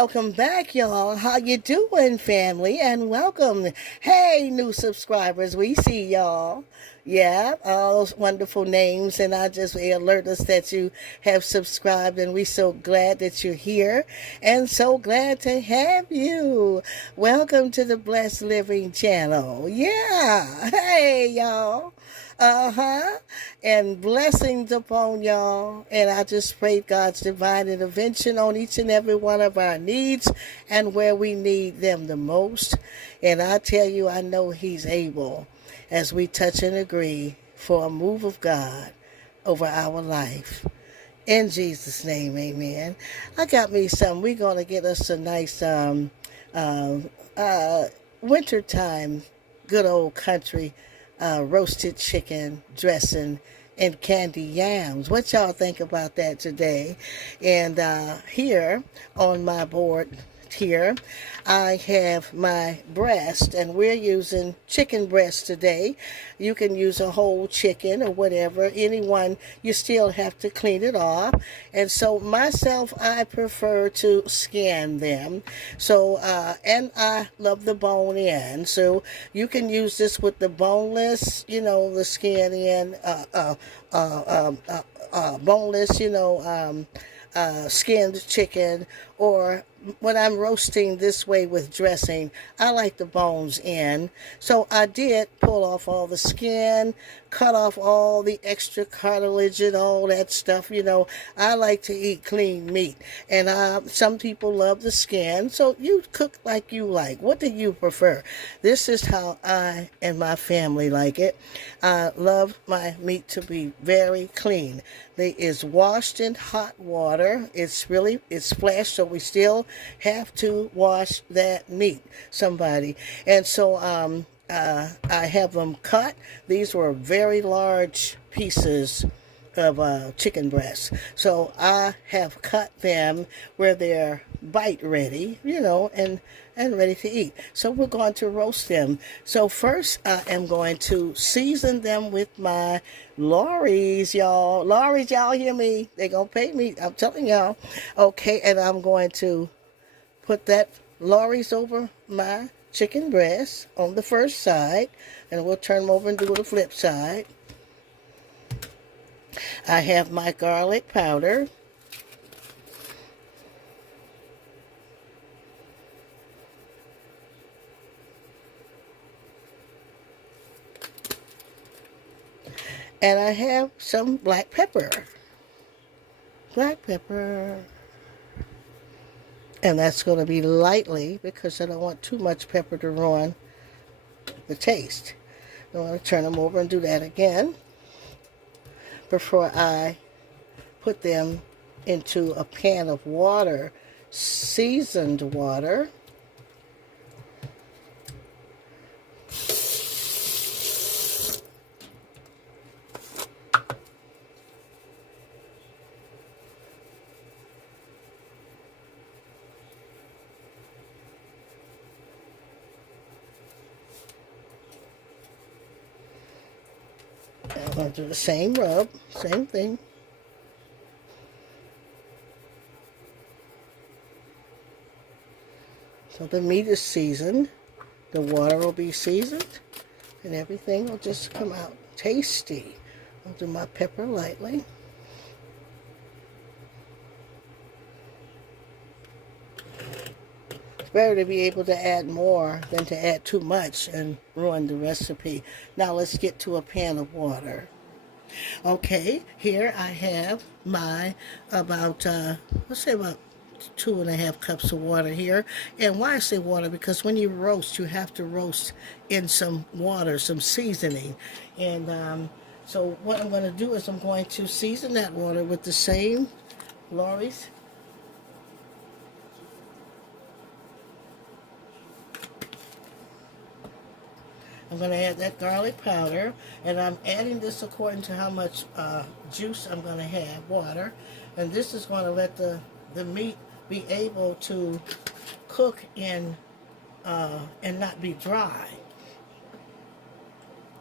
Welcome back, y'all. How you doing, family? And welcome. Hey, new subscribers. We see y'all. Yeah, all those wonderful names, and I just alert us that you have subscribed, and we're so glad that you're here, and so glad to have you. Welcome to the Blessed Living channel. Yeah, hey, y'all. And blessings upon y'all. And I just pray God's divine intervention on each and every one of our needs and where we need them the most. And I tell you, I know He's able as we touch and agree for a move of God over our life. In Jesus' name, amen. I got me some. We're going to get us a nice wintertime, good old country roasted chicken dressing and candy yams. What y'all think about that today? And here on my board here, I have my breast, and we're using chicken breast today. You can use a whole chicken or whatever. Anyone, you still have to clean it off. And so myself, I prefer to skin them. So, and I love the bone in. So you can use this with the boneless, the skin in, boneless, skinned chicken, or when I'm roasting this way with dressing, I like the bones in. So I did pull off all the skin, cut off all the extra cartilage and all that stuff. I like to eat clean meat. And some people love the skin. So you cook like you like. What do you prefer? This is how I and my family like it. I love my meat to be very clean. It is washed in hot water. It's splashed, so we still have to wash that meat, somebody. And so I have them cut. These were very large pieces of chicken breast. So I have cut them where they're bite ready, and ready to eat. So we're going to roast them. So first I am going to season them with my lorries, y'all. Lorries, y'all hear me? They're going to pay me. I'm telling y'all. Okay, and I'm going to put that lorries over my chicken breast on the first side, and we'll turn them over and do the flip side. I have my garlic powder. And I have some black pepper. Black pepper. And that's going to be lightly because I don't want too much pepper to ruin the taste. I'm going to turn them over and do that again before I put them into a pan of water, seasoned water. I'm going to do the same rub, same thing. So the meat is seasoned, the water will be seasoned, and everything will just come out tasty. I'll do my pepper lightly. It's better to be able to add more than to add too much and ruin the recipe. Now let's get to a pan of water. Okay, here I have my let's say about 2.5 cups of water here. And why I say water, because when you roast, you have to roast in some water, some seasoning. And so what I'm going to do is I'm going to season that water with the same lorries. I'm going to add that garlic powder, and I'm adding this according to how much juice I'm going to have, water. And this is going to let the meat be able to cook in and not be dry.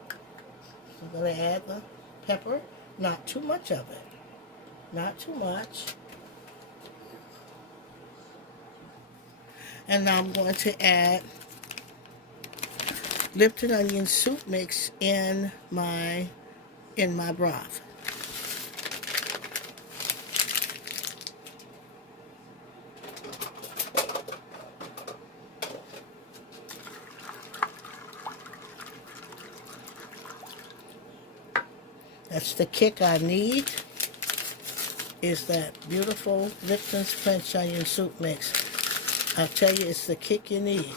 So I'm going to add the pepper, not too much of it, not too much. And now I'm going to add Lipton onion soup mix in my broth. That's the kick I need, is that beautiful Lipton's French onion soup mix. I tell you, it's the kick you need.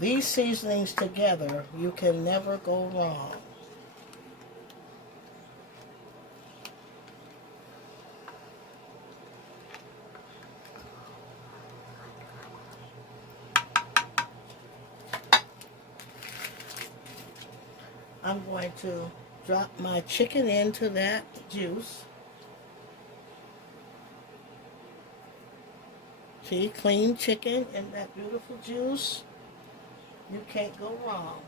These seasonings together, you can never go wrong. I'm going to drop my chicken into that juice. See, clean chicken in that beautiful juice. You can't go wrong.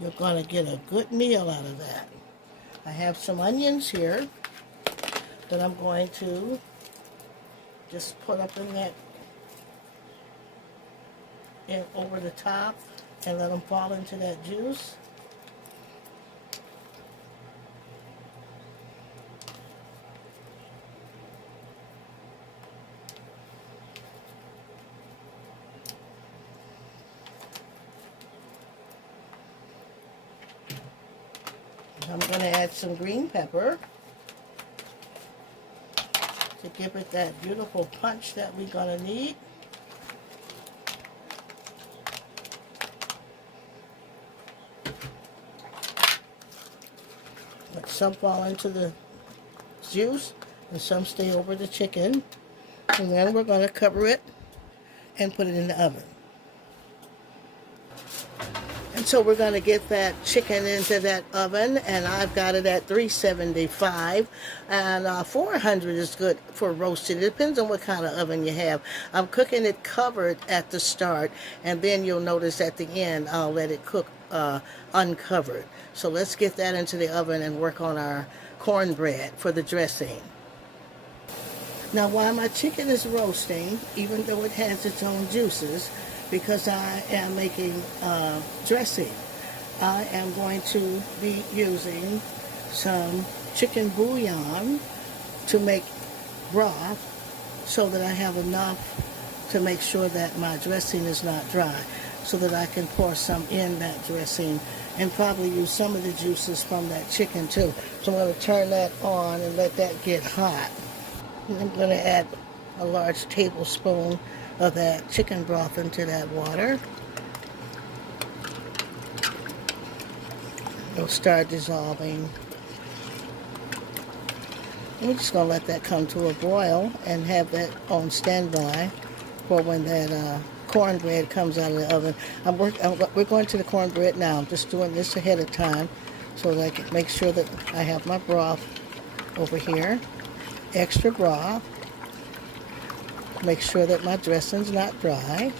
You're going to get a good meal out of that. I have some onions here that I'm going to just put up in that, over the top, and let them fall into that juice. I'm going to add some green pepper to give it that beautiful punch that we're going to need. Let some fall into the juice and some stay over the chicken. And then we're going to cover it and put it in the oven. And so we're going to get that chicken into that oven, and I've got it at 375, and 400 is good for roasted. It depends on what kind of oven you have. I'm cooking it covered at the start, and then you'll notice at the end I'll let it cook uncovered. So let's get that into the oven and work on our cornbread for the dressing. Now while my chicken is roasting, even though it has its own juices, because I am making dressing, I am going to be using some chicken bouillon to make broth so that I have enough to make sure that my dressing is not dry, so that I can pour some in that dressing and probably use some of the juices from that chicken too. So I'm going to turn that on and let that get hot. And I'm going to add a large tablespoon of that chicken broth into that water. It'll start dissolving. And we're just going to let that come to a boil and have that on standby for when that cornbread comes out of the oven. We're going to the cornbread now. I'm just doing this ahead of time so that I can make sure that I have my broth over here. Extra broth. Make sure that my dressing's not dry.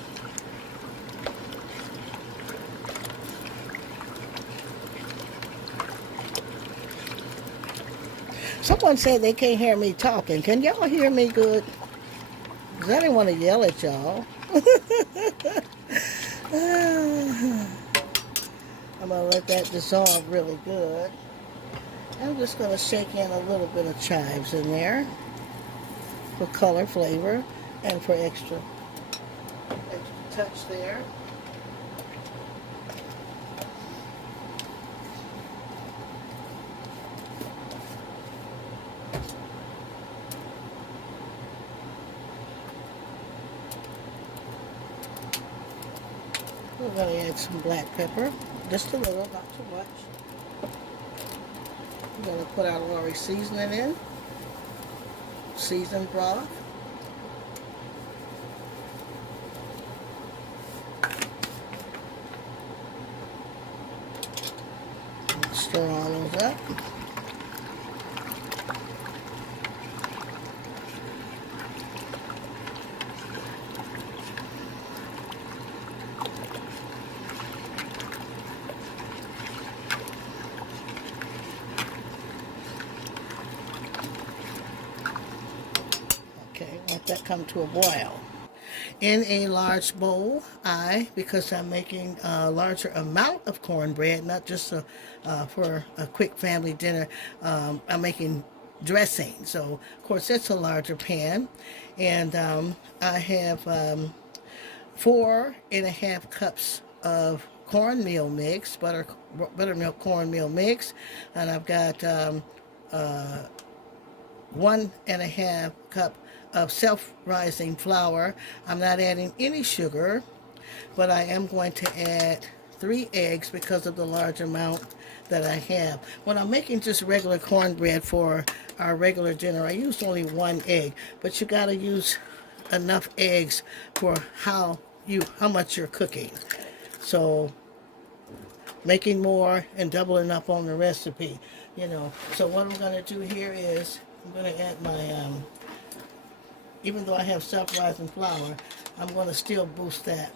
Someone said they can't hear me talking. Can y'all hear me good? Because I didn't want to yell at y'all. I'm going to let that dissolve really good. I'm just going to shake in a little bit of chives in there for color, flavor, and for extra touch there. We're going to add some black pepper, just a little, not too much. We're going to put our Lori seasoning in, seasoned broth. Stir all those up. let that come to a boil. In a large bowl, because I'm making a larger amount of cornbread, not just for a quick family dinner, I'm making dressing. So, of course, it's a larger pan. And I have 4.5 cups of cornmeal mix, buttermilk cornmeal mix. And I've got 1.5 cup of self-rising flour. I'm not adding any sugar, but I am going to add 3 eggs because of the large amount that I have. When I'm making just regular cornbread for our regular dinner, I use only 1 egg, but you got to use enough eggs for how much you're cooking. So making more and doubling up on the recipe, So what I'm going to do here is I'm going to add my even though I have self-rising flour, I'm going to still boost that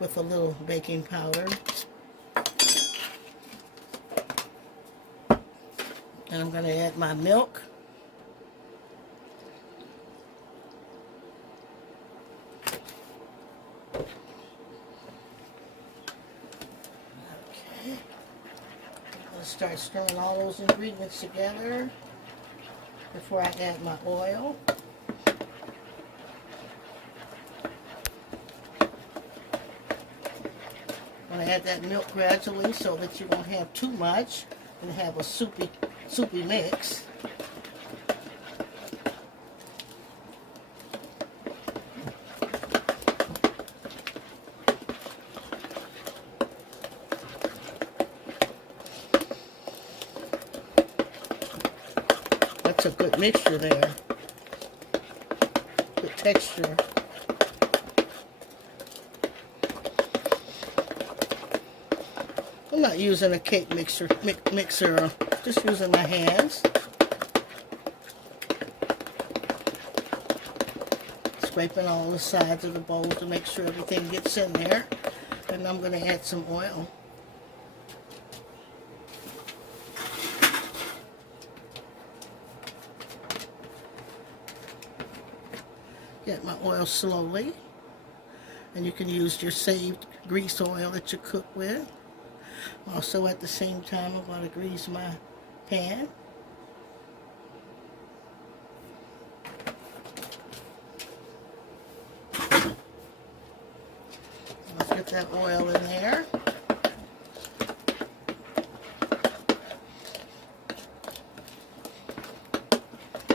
with a little baking powder. And I'm going to add my milk. Okay. I'm going to start stirring all those ingredients together before I add my oil. I'm going to add that milk gradually so that you won't have too much and have a soupy mix. That's a good mixture there. Good texture. I'm not using a cake mixer, just using my hands. Scraping all the sides of the bowl to make sure everything gets in there. And I'm going to add some oil. Get my oil slowly. And you can use your saved grease oil that you cook with. Also, at the same time, I'm going to grease my pan. Let's get that oil in there.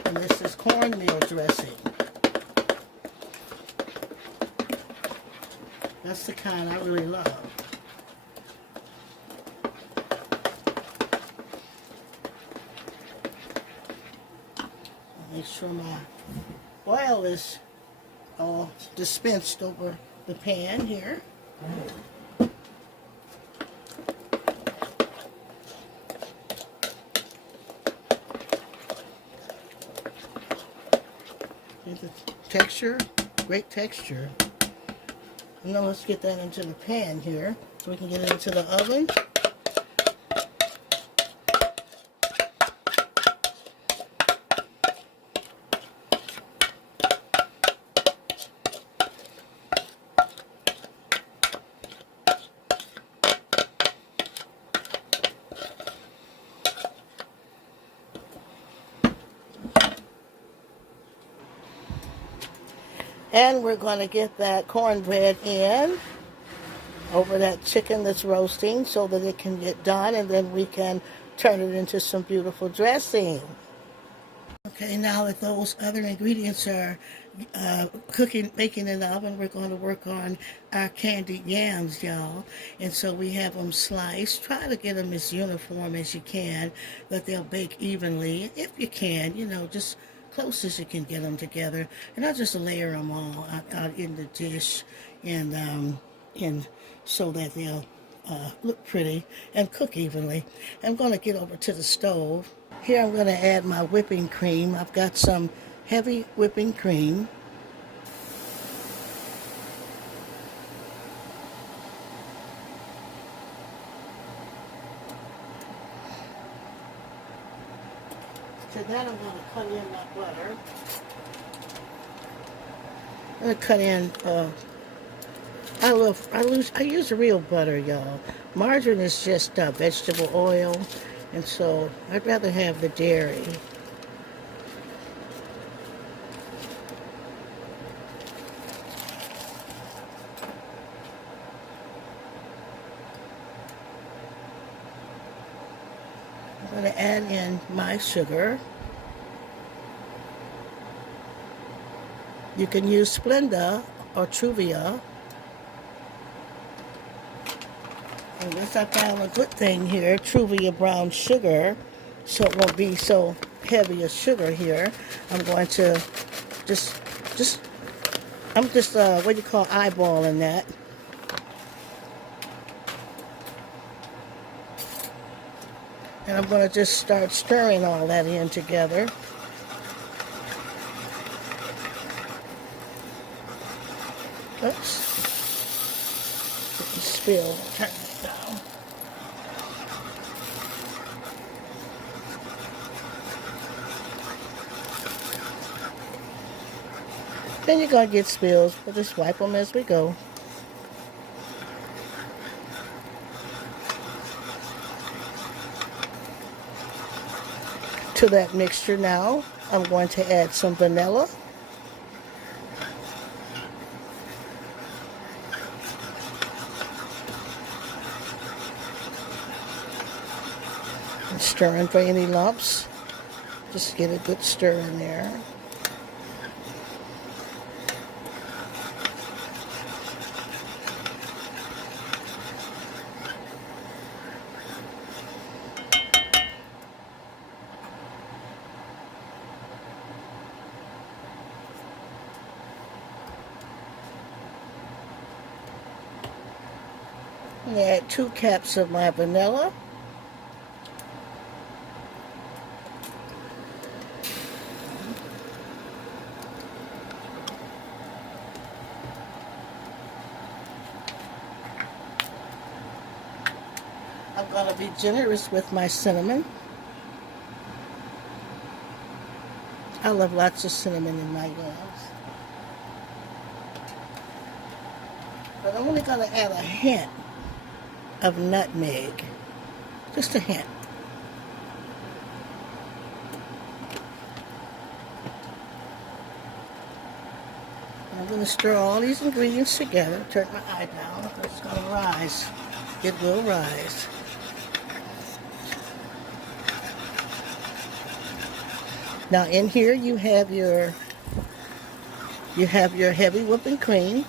And this is cornmeal dressing. That's the kind I really love. Make sure my oil is all dispensed over the pan here. Get the texture, great texture. And now let's get that into the pan here so we can get it into the oven. And we're going to get that cornbread in over that chicken that's roasting so that it can get done, and then we can turn it into some beautiful dressing. Okay, now that those other ingredients are baking in the oven, we're going to work on our candied yams, y'all. And so we have them sliced. Try to get them as uniform as you can, that they'll bake evenly. If you can, just close as you can get them together. And I'll just layer them all out in the dish and so that they'll look pretty and cook evenly. I'm going to get over to the stove. Here I'm going to add my whipping cream. I've got some heavy whipping cream. To that I'm going to put in my butter. I'm gonna cut in. I use real butter, y'all. Margarine is just vegetable oil, and so I'd rather have the dairy. I'm going to add in my sugar. You can use Splenda or Truvia. And once I found a good thing here, Truvia brown sugar, so it won't be so heavy a sugar here, I'm going to just, I'm just, what do you call, eyeballing that. And I'm going to just start stirring all that in together. Oops. Didn't spill. Turn it down. Then you're going to get spills, but just wipe them as we go. To that mixture now, I'm going to add some vanilla. And stirring for any lumps. Just get a good stir in there. And add 2 caps of my vanilla. I'm going to be generous with my cinnamon. I love lots of cinnamon in my yams. But I'm only going to add a hint of nutmeg. Just a hint. And I'm going to stir all these ingredients together. Turn my eye down. It's going to rise. It will rise. Now in here you have your heavy whipping cream,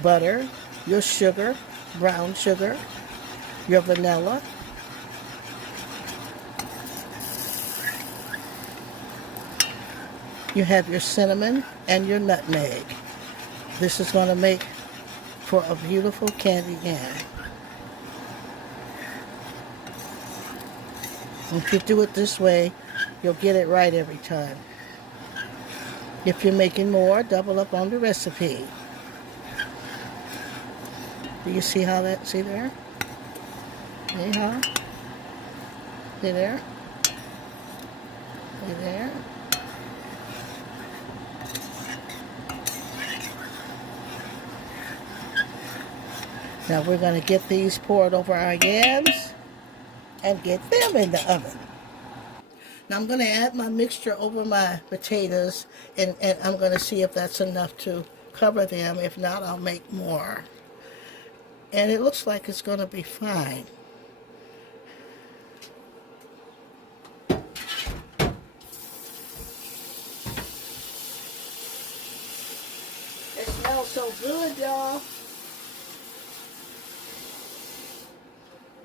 butter, your sugar, brown sugar, your vanilla, you have your cinnamon and your nutmeg. This is going to make for a beautiful candy yam. If you do it this way, you'll get it right every time. If you're making more, double up on the recipe. Do you see how that, see there? See how? See there? See there? Now we're going to get these poured over our yams and get them in the oven. Now I'm going to add my mixture over my potatoes, and I'm going to see if that's enough to cover them. If not, I'll make more. And it looks like it's going to be fine. It smells so good, y'all.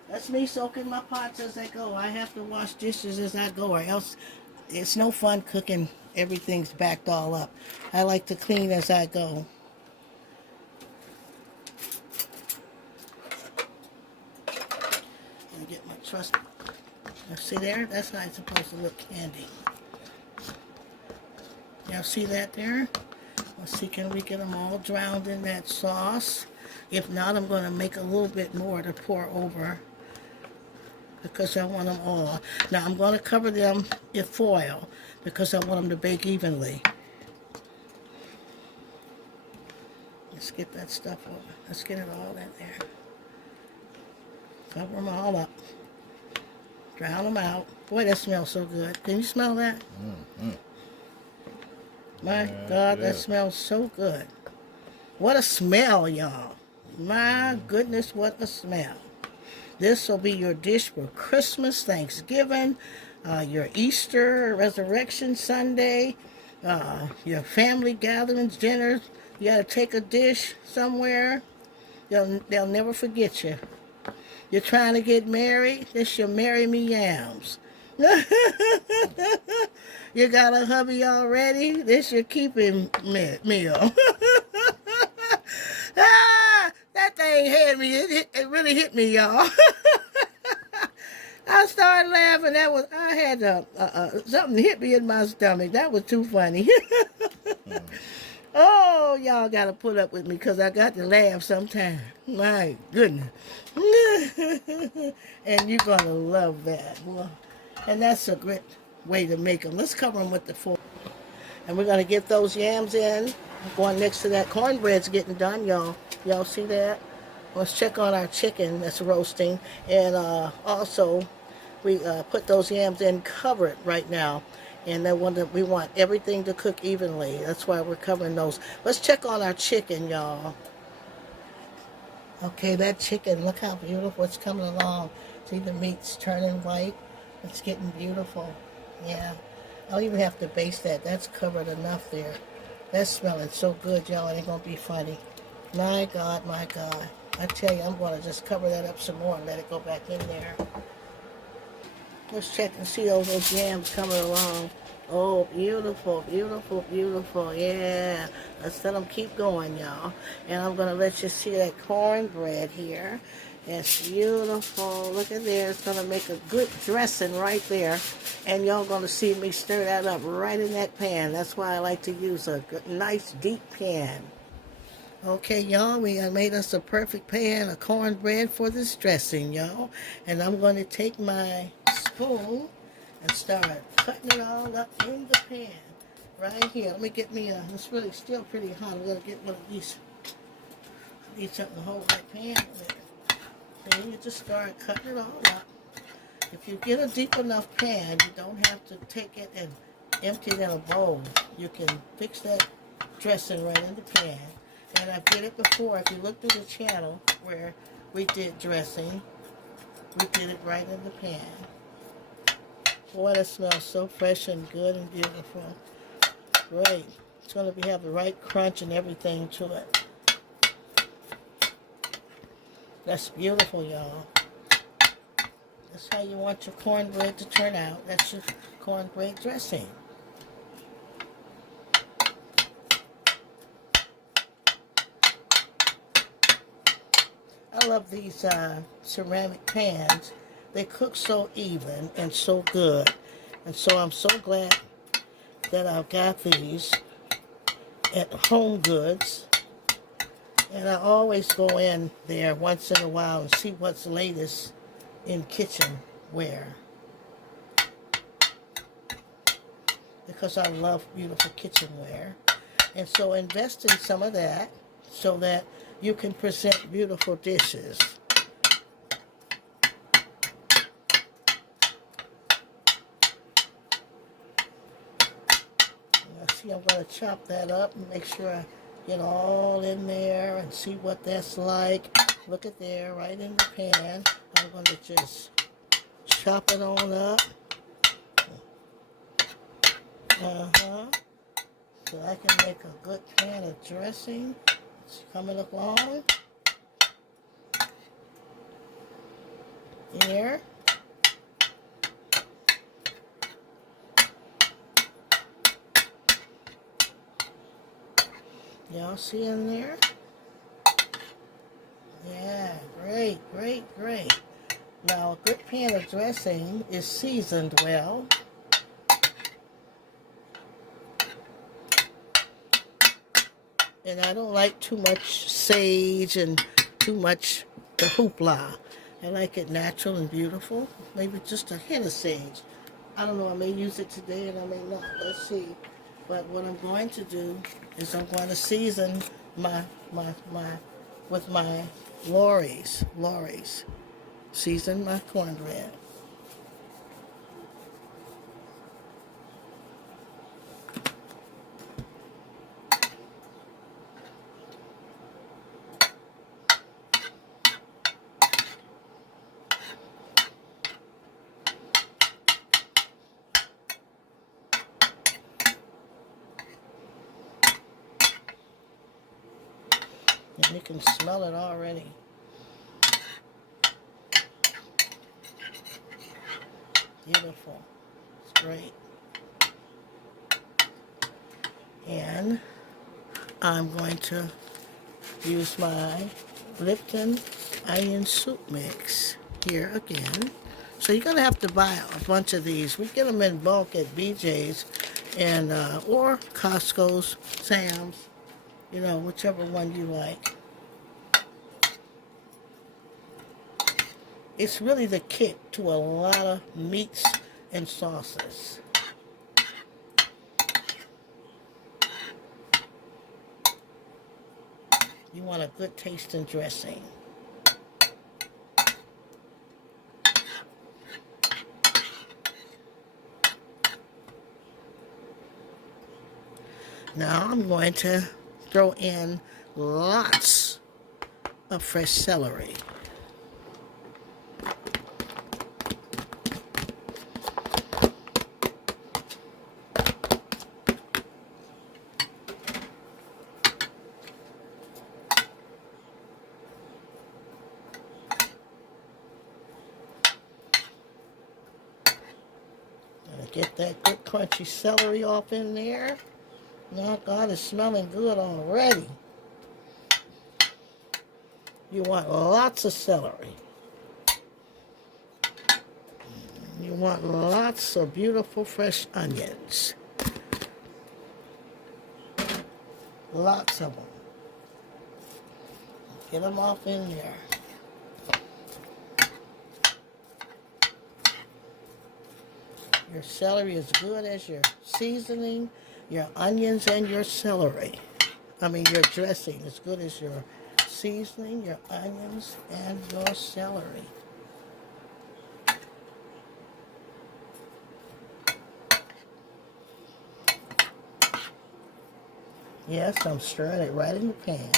That's me soaking my pots as I go. I have to wash dishes as I go, or else it's no fun cooking. Everything's backed all up. I like to clean as I go. And get my trust. Now see there? That's how it's supposed to look candy. Y'all see that there? Let's see, can we get them all drowned in that sauce? If not, I'm going to make a little bit more to pour over, because I want them all. Now I'm going to cover them in foil because I want them to bake evenly. Let's get that stuff over. Let's get it all in there. Cover them all up. Drown them out. Boy, that smells so good. Can you smell that? My God, that smells so good. What a smell, y'all. My goodness, what a smell. This will be your dish for Christmas, Thanksgiving, your Easter, Resurrection Sunday, your family gatherings, dinners. You got to take a dish somewhere. They'll never forget you. You're trying to get married? This your Marry Me Yams. You got a hubby already? This your keeping meal. That thing hit me. It really hit me, y'all. I started laughing. I had something hit me in my stomach. That was too funny. Oh, y'all got to put up with me because I got to laugh sometime. My goodness. And you're going to love that. Well, and that's a great way to make them. Let's cover them with the fork. And we're going to get those yams in. Going next to that cornbread's getting done, y'all. Y'all see that? Let's check on our chicken that's roasting. And also, we put those yams in covered right now. And we want everything to cook evenly. That's why we're covering those. Let's check on our chicken, y'all. Okay, that chicken, look how beautiful it's coming along. See, the meat's turning white. It's getting beautiful. Yeah. I'll even have to baste that. That's covered enough there. That's smelling so good, y'all. It ain't going to be funny. My God, my God. I tell you, I'm going to just cover that up some more and let it go back in there. Let's check and see those yams coming along. Oh, beautiful, beautiful, beautiful. Yeah. Let's let them keep going, y'all. And I'm going to let you see that cornbread here. It's beautiful. Look at there. It's going to make a good dressing right there. And y'all going to see me stir that up right in that pan. That's why I like to use a good, nice deep pan. Okay, y'all, we made us a perfect pan of cornbread for this dressing, y'all. And I'm going to take my spoon and start cutting it all up in the pan right here. Let me get me it's really still pretty hot. I'm going to get one of these. I need something to hold my pan with. So you just start cutting it all up. If you get a deep enough pan, you don't have to take it and empty it in a bowl. You can fix that dressing right in the pan. And I've did it before. If you look through the channel where we did dressing, we did it right in the pan. Boy, that smells so fresh and good and beautiful. Great. It's going to have the right crunch and everything to it. That's beautiful, y'all. That's how you want your cornbread to turn out. That's your cornbread dressing. I love these ceramic pans. They cook so even and so good. And so I'm so glad that I've got these at Home Goods. And I always go in there once in a while and see what's latest in kitchenware. Because I love beautiful kitchenware. And so invest in some of that so that you can present beautiful dishes. Now see, I'm going to chop that up and make sure I get all in there and see what that's like. Look at there, right in the pan. I'm going to just chop it on up. So I can make a good pan of dressing. It's coming along. There. Y'all see in there? Yeah, great, great, great. Now, a good pan of dressing is seasoned well. And I don't like too much sage and too much the hoopla. I like it natural and beautiful. Maybe just a hint of sage. I don't know, I may use it today and I may not. Let's see. But what I'm going to do is I'm going to season my my my with my Lori's. Season my cornbread. And you can smell it already. Beautiful. It's great. And I'm going to use my Lipton onion soup mix here again. So you're going to have to buy a bunch of these. We get them in bulk at BJ's and or Costco's, Sam's, you know, whichever one you like. It's really the kick to a lot of meats and sauces. You want a good tasting dressing. Now I'm going to throw in lots of fresh celery. Get that good crunchy celery off in there. Now, God, it's smelling good already. You want lots of celery. You want lots of beautiful fresh onions. Lots of them. Get them off in there. Your celery is good as your seasoning, your onions, and your celery. I mean, your dressing as good as your seasoning, your onions, and your celery. Yes, I'm stirring it right in the pan.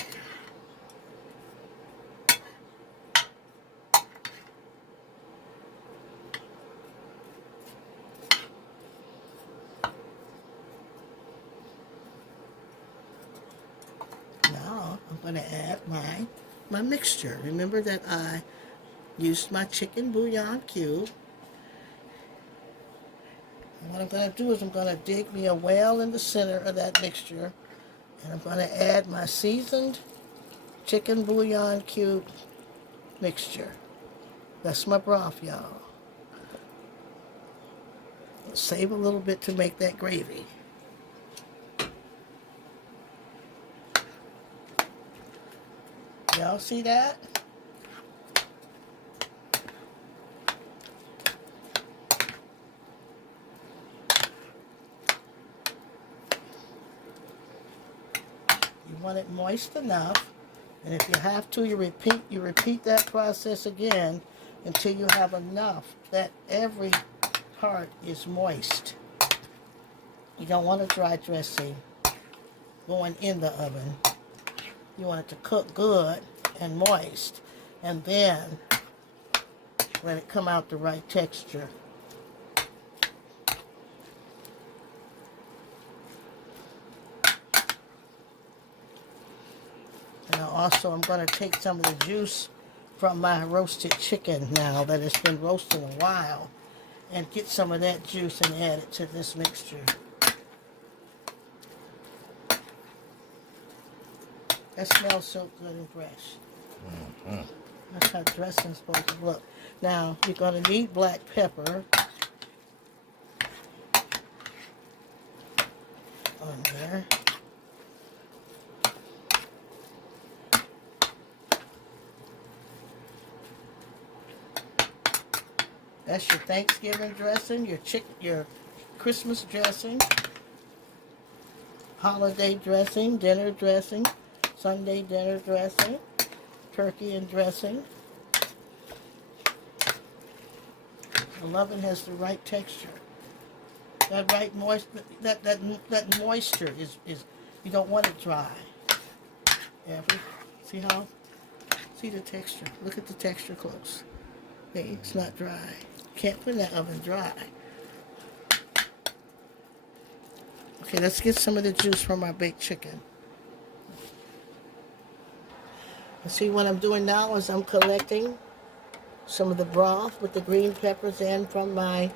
I'm going to add my mixture. Remember that I used my chicken bouillon cube. And what I'm going to do is I'm going to dig me a well in the center of that mixture. And I'm going to add my seasoned chicken bouillon cube mixture. That's my broth, y'all. Save a little bit to make that gravy. Y'all see that? You want it moist enough, and if you have to, you repeat that process again until you have enough that every part is moist. You don't want a dry dressing going in the oven. You want it to cook good and moist, and then let it come out the right texture. Now also I'm going to take some of the juice from my roasted chicken now that it's been roasting a while, and get some of that juice and add it to this mixture. That smells so good and fresh. Mm-hmm. That's how dressing's supposed to look. Now, you're going to need black pepper on there. That's your Thanksgiving dressing, your Christmas dressing, holiday dressing, dinner dressing. Sunday dinner dressing, turkey and dressing. The oven has the right texture. That right that moisture is you don't want it dry. See how? See the texture. Look at the texture close. Hey, it's not dry. Can't put in that oven dry. Okay, let's get some of the juice from our baked chicken. And see what I'm doing now is I'm collecting some of the broth with the green peppers in from my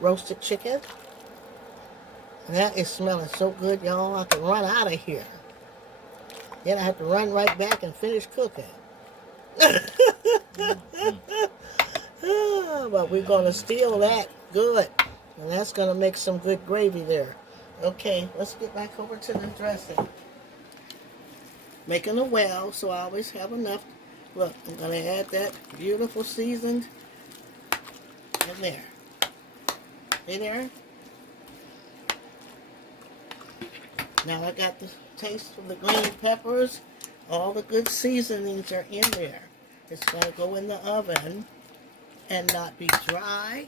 roasted chicken. And that is smelling so good, y'all. I can run out of here. Then I have to run right back and finish cooking. But we're going to steal that good. And that's going to make some good gravy there. Okay, let's get back over to the dressing. Making a well, so I always have enough. Look, I'm going to add that beautiful seasoned in there. In there. Now I got the taste of the green peppers. All the good seasonings are in there. It's going to go in the oven and not be dry.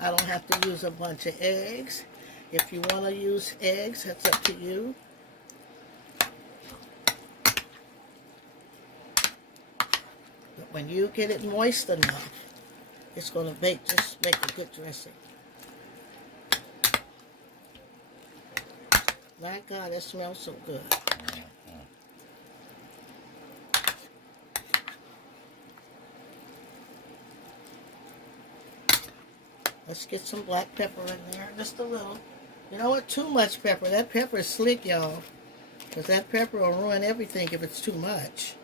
I don't have to use a bunch of eggs. If you want to use eggs, that's up to you. But when you get it moist enough, it's going to bake, just make a good dressing. My God, it smells so good. Let's get some black pepper in there, just a little. You know what? Too much pepper. That pepper is slick, y'all. Because that pepper will ruin everything if it's too much.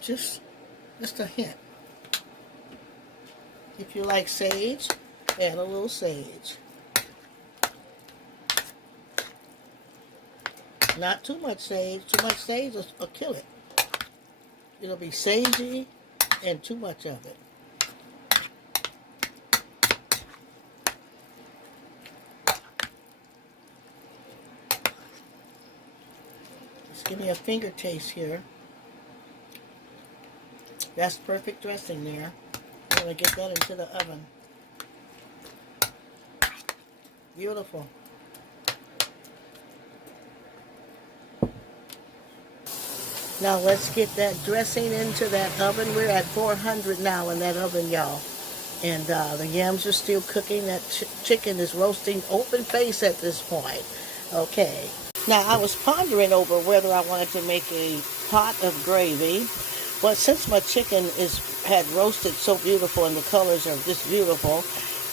Just a hint. If you like sage, add a little sage. Not too much sage. Too much sage will kill it. It'll be sagey and too much of it. Just give me a finger taste here. That's perfect dressing there. I'm going to get that into the oven. Beautiful. Now let's get that dressing into that oven. We're at 400 now in that oven, y'all. And the yams are still cooking. That chicken is roasting open face at this point. Okay. Now I was pondering over whether I wanted to make a pot of gravy. But since my chicken had roasted so beautiful and the colors are just beautiful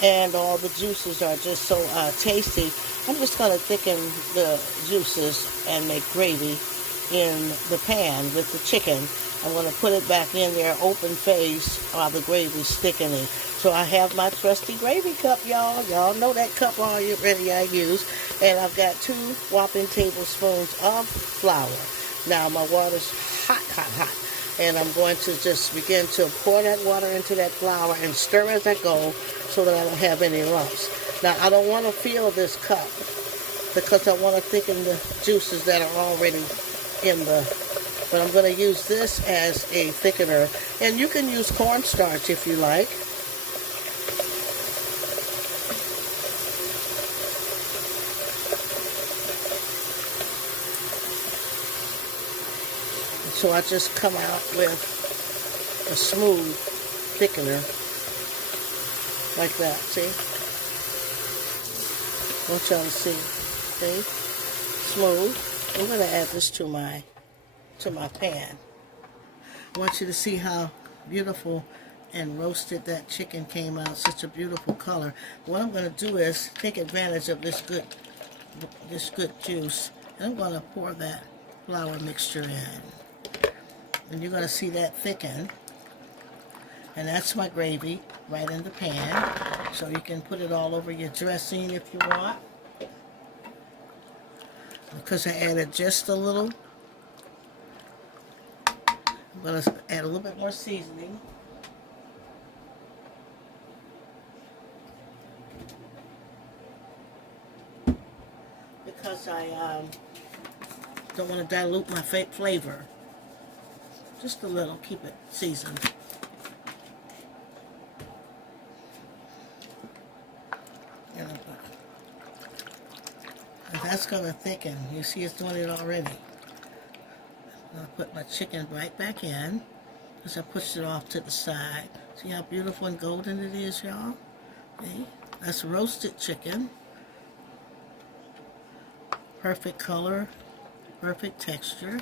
and all the juices are just so tasty, I'm just going to thicken the juices and make gravy in the pan with the chicken. I'm going to put it back in there open face while the gravy's thickening. So I have my trusty gravy cup, y'all. Y'all know that cup already I use. And I've got 2 whopping tablespoons of flour. Now my water's hot, hot, hot. And I'm going to just begin to pour that water into that flour and stir as I go so that I don't have any lumps. Now, I don't want to fill this cup because I want to thicken the juices that are already in the... But I'm going to use this as a thickener. And you can use cornstarch if you like. So I just come out with a smooth thickener like that, see? I want y'all to see, see? Smooth. I'm going to add this to my pan. I want you to see how beautiful and roasted that chicken came out. Such a beautiful color. What I'm going to do is take advantage of this good juice, and I'm going to pour that flour mixture in. And you're going to see that thicken. And that's my gravy right in the pan. So you can put it all over your dressing if you want. Because I added just a little. I'm going to add a little bit more seasoning. Because I Don't want to dilute my flavor. Just a little. Keep it seasoned. And that's going to thicken. You see it's doing it already. I'm going to put my chicken right back in because I pushed it off to the side. See how beautiful and golden it is, y'all? See? That's roasted chicken. Perfect color, perfect texture,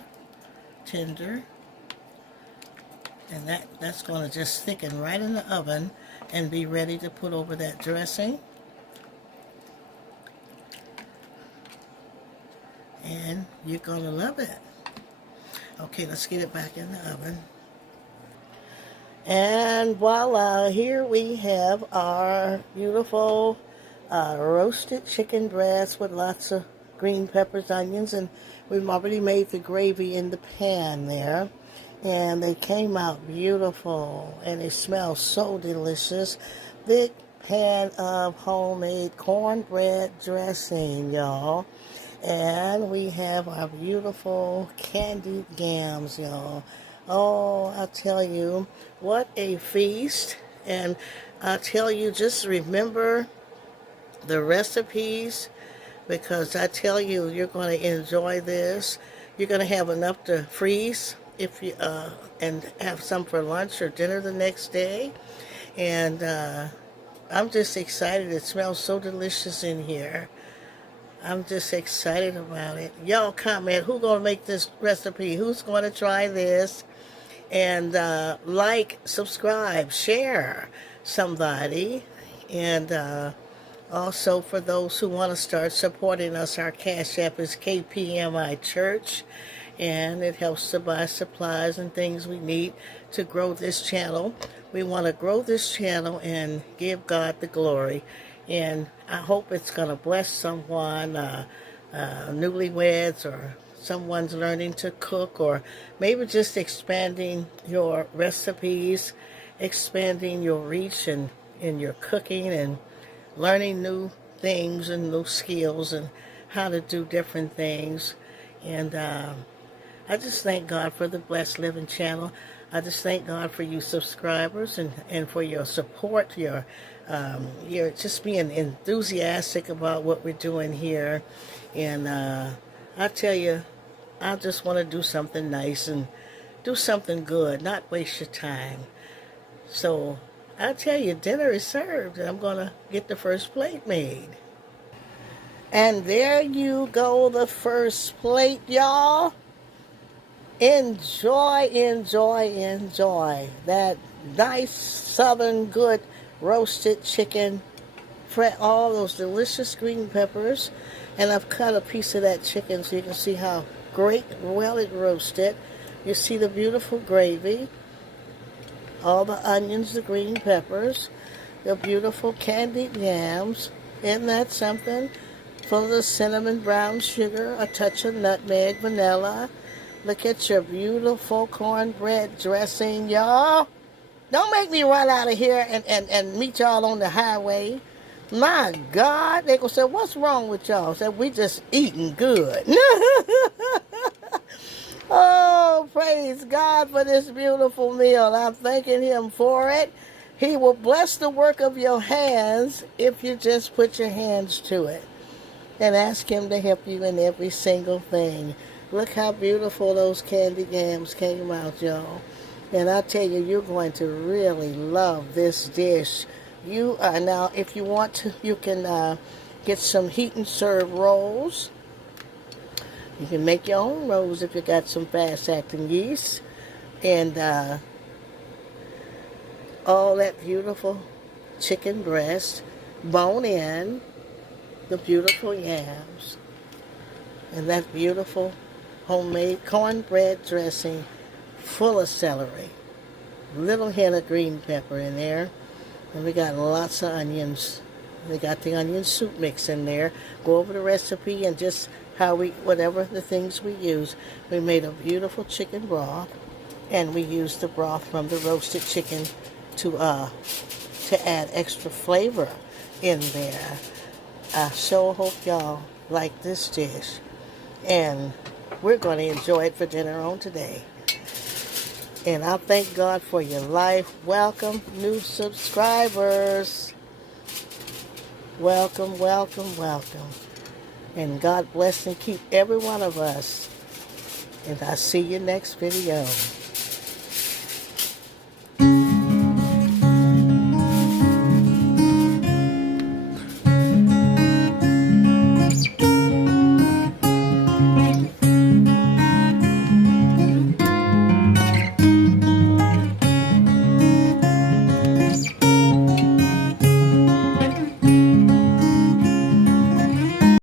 tender. And that's going to just thicken right in the oven and be ready to put over that dressing. And you're going to love it. Okay, let's get it back in the oven. And voila, here we have our beautiful roasted chicken breast with lots of green peppers, onions, and we've already made the gravy in the pan there. And they came out beautiful, and they smell so delicious. Big pan of homemade cornbread dressing, y'all. And we have our beautiful candied yams, y'all. Oh, I tell you, what a feast. And I tell you, just remember the recipes, because I tell you, you're going to enjoy this. You're going to have enough to freeze if you and have some for lunch or dinner the next day. And I'm just excited. It smells so delicious in here. I'm just excited about it. Y'all comment, who's going to make this recipe? Who's going to try this? And like, subscribe, share somebody. And also for those who want to start supporting us, our Cash App is KPMI Church. And it helps to buy supplies and things we need to grow this channel. We want to grow this channel and give God the glory. And I hope it's going to bless someone, newlyweds, or someone's learning to cook, or maybe just expanding your recipes, expanding your reach in your cooking, and learning new things and new skills and how to do different things. And I just thank God for the Blessed Living channel. I just thank God for you subscribers and for your support, your just being enthusiastic about what we're doing here. And I tell you, I just want to do something nice and do something good, not waste your time. So I tell you, dinner is served, and I'm going to get the first plate made. And there you go, the first plate, y'all. Enjoy, enjoy, enjoy that nice southern good roasted chicken, all those delicious green peppers. And I've cut a piece of that chicken so you can see how great, well it roasted. You see the beautiful gravy, all the onions, the green peppers, the beautiful candied yams. Isn't that something? Full of the cinnamon brown sugar, a touch of nutmeg, vanilla. Look at your beautiful cornbread dressing, y'all. Don't make me run out of here and meet y'all on the highway. My God, they gonna say, what's wrong with y'all? Said, we just eating good. Oh, praise God for this beautiful meal. I'm thanking Him for it. He will bless the work of your hands if you just put your hands to it and ask Him to help you in every single thing. Look how beautiful those candied yams came out, y'all. And I tell you, you're going to really love this dish. You now, if you want to, you can get some heat and serve rolls. You can make your own rolls if you got some fast-acting yeast. And all that beautiful chicken breast, bone in, the beautiful yams, and that beautiful homemade cornbread dressing full of celery, little hint of green pepper in there, and we got lots of onions. We got the onion soup mix in there. Go over the recipe and just how whatever the things we use. We made a beautiful chicken broth, and we used the broth from the roasted chicken to add extra flavor in there. I sure hope y'all like this dish. And we're going to enjoy it for dinner on today. And I thank God for your life. Welcome, new subscribers. Welcome, welcome, welcome. And God bless and keep every one of us. And I'll see you next video.